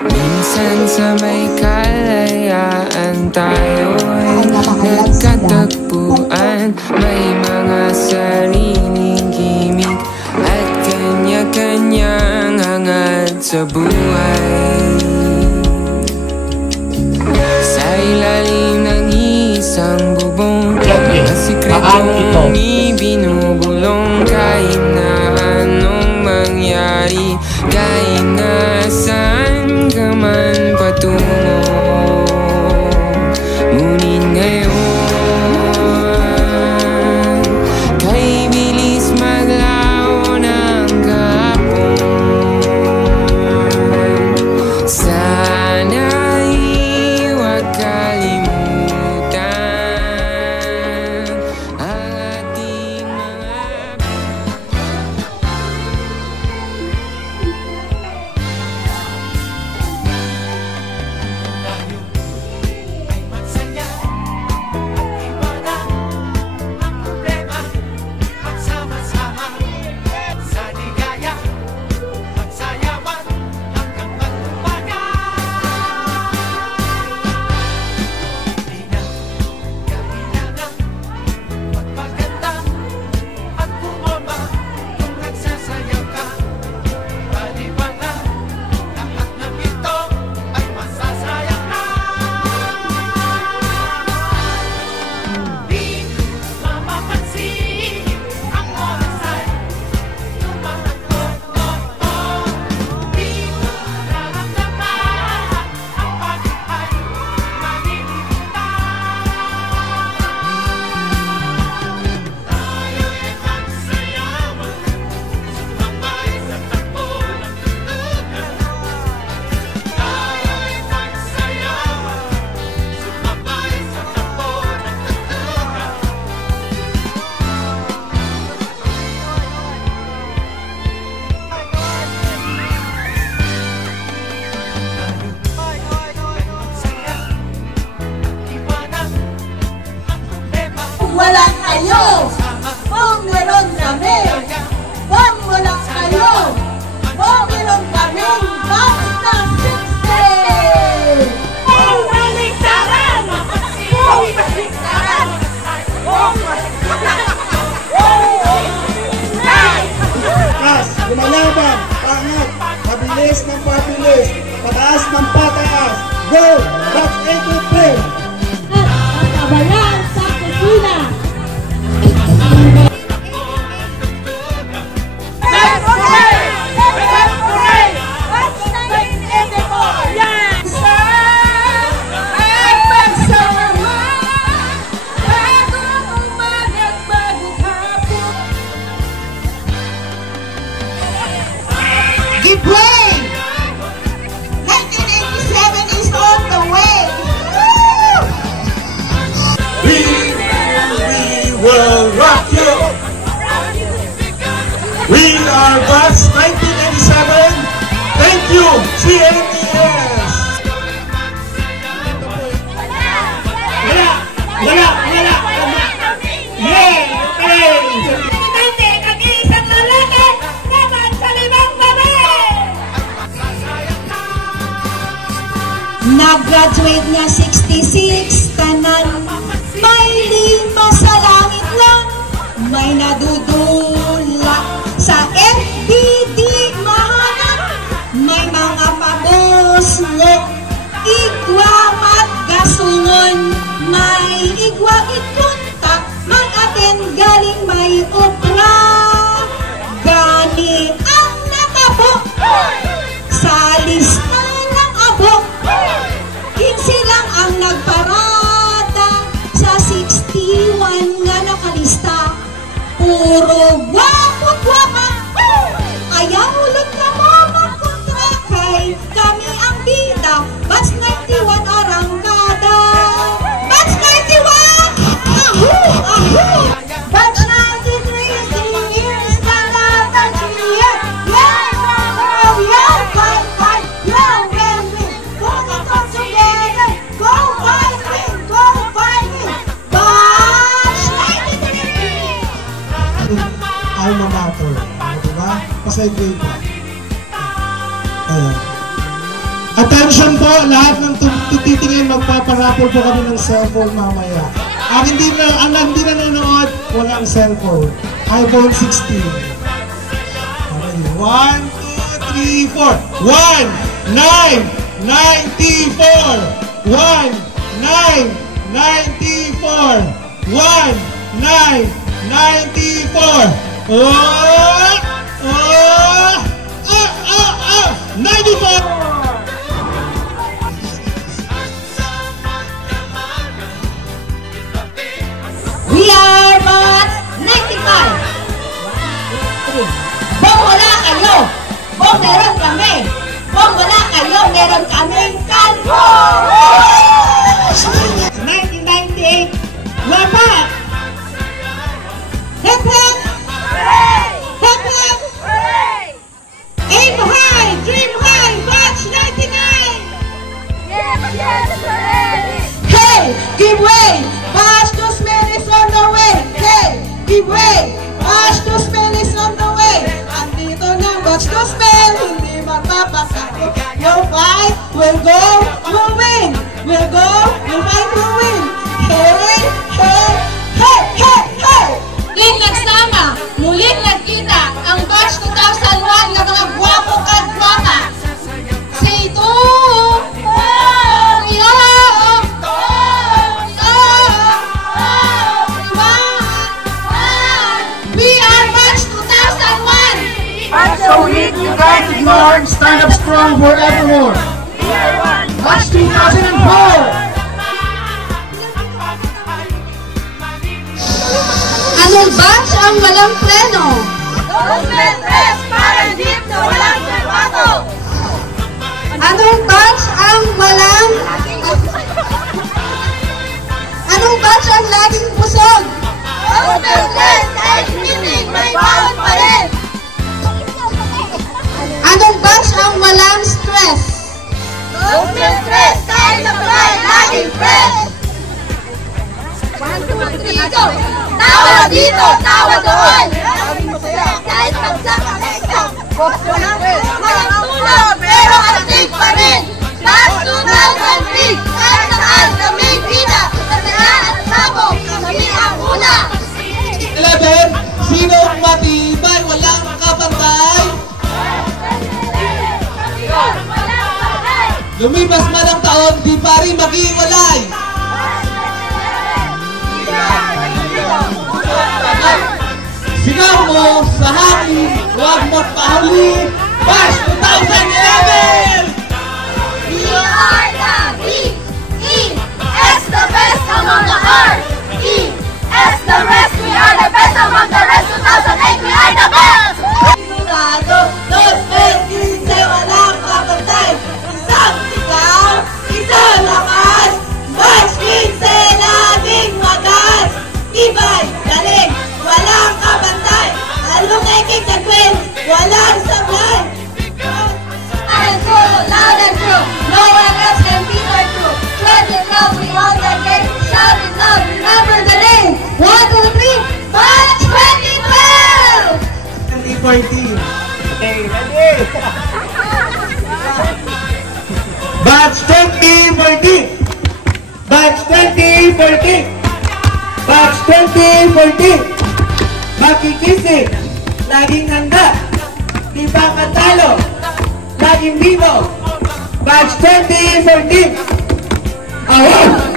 Minsan sa may kalayaan tayo'y nagkatagpuan. May mga sariling gimik at kanya-kanyang hangad sa buhay. Sa ilalim ng isang bubong, mga sikretong ibinubulong. Kahit na anong mangyari, kahit na saan ka man patungo, ngunit ngayon kay bilis maglaho ng kahapon. Sana'y huwag kalimutan ang ating mga wala kayo, kung meron kami. Kung wala kayo, kung meron kami. Basta 60! Kung maligsaran! Kung maligsaran! Kung Kas, lumalaban, pangat, mabilis ng pabilis, pataas ng pataas. Go! That's it, kabayan sa kusina. Give way! 1987 is on the way! We will rock you! We are Bats 1987. Thank you, CNTS! Wala! Yeah! Nag-graduate niya 66, tanan may 5 sa langit lang, may nadudula sa FBD mahanap, may mga pabuslo, igwa matgasungon, may igwa ikuntak, mag-aten galing may opera, gani ang natabo sa lista ng abo. 15 lang ang nagparada sa 61 nga nakalista. Puro gwapa-gwapa. Ayaw ulit na mo magkontra kay kami ang bida. Bats 91 arangkada. Bats 91! Ahu! Bats 93 seniors na laban siya. Yan! Fight! Yan! Go together! Go fight me! Bats 93! Alma mater. Diba? Pasay grade 1. Ayan. Attention po, lahat ng tutitingin, magpaparapol po kami ng cellphone mamaya. Ang hindi nanonood, walang cellphone. iPhone 16. Okay. 1, 2, 3, 4. 1, 9, 94. 1, 9, 94. 1, 9, 94. Oh! Oh! 94! We are Bots 95! Bong wala kayo! Bong meron kami! Bong wala kayo! Meron kaming kalbo! 1998! Lapat! Hip hip! Hip hip! Aim high! Dream high! Bots 99! Hey! Give way! Bots to smell is on the way! Hey! Give way! Bots to smell is on the way! Andito ng Bots to smell, hindi magpapasakit. You'll fight, we'll go, we'll win! We'll go, we'll fight, we'll win! Hey! Hey! Hey! Hey! Hey! Muling nagsama, muling nagkita ang Batch 2001 na mga gwapo at gwapa. Say to we are Batch 2001. So weak, united, Lord, stand up strong forevermore. Batch 2004! Anong batch ang walang pleno? Anong batch ang walang... Anong batch ang laging busog? Anong batch ang walang stress? Tawa dito, tawa doon. Kahit pagsakit, walang tulog, pero astig pa rin. Batch 2003, kahit saan kami bida. Sa saan at sabog, kami ang una. 11, sinong matibay, walang kapantay? Lumipas man ang taon, di pa rin maghiwalay. Sigaw mo sa hangin, huwag mo't pahuli. Batch 2011! We are the B.E.S. the best among the heart. E.S. the rest, we are the best among the rest. 2008, we are the best! Sigurado, 2015, walang kapantay. Isang sigaw, isang lakas. Batch 15, laging magas. Tibay, galing, walang kapantay. Halong ekik sa twins, walang sablay. And true, loud and true, no one else can be our true. Spread the love, we all the game. Shout it loud, remember the name. 1, 2, 3, Batch 2012! 2014. Okay, ready? Batch 2014! Batch 2014! Batch 2014! Makikisig, laging handa, di pa katalo, laging vivo. Batch 2014! Award!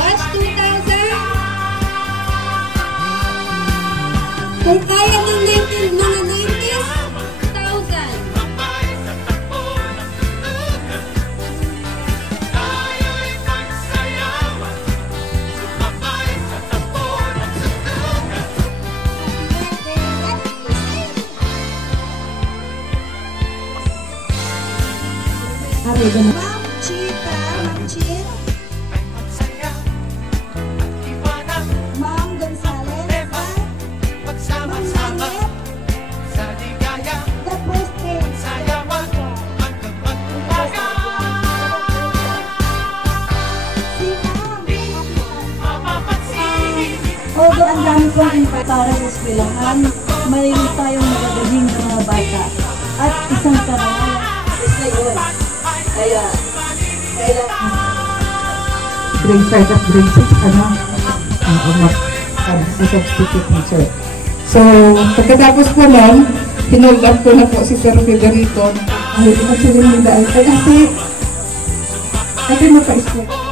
Batch 2000? Kung kaya ng mga 90s, 1,000. Ma'am Chita, Ma'am Chit, Ma'am Gonzales, Ma'am Nanet, Although ang dami pong impact para sa eskwelahan, mayroon tayong magagaling na mga bata. At isang karangalan is na yun. Kaya, kailangan grade 5 at grade 6, sa substitute teacher. So, pagkatapos po nun, hinold up ko na po si Sir Federico. Ay, kasi rin yung dahil. Ay, ate, mo pa-school.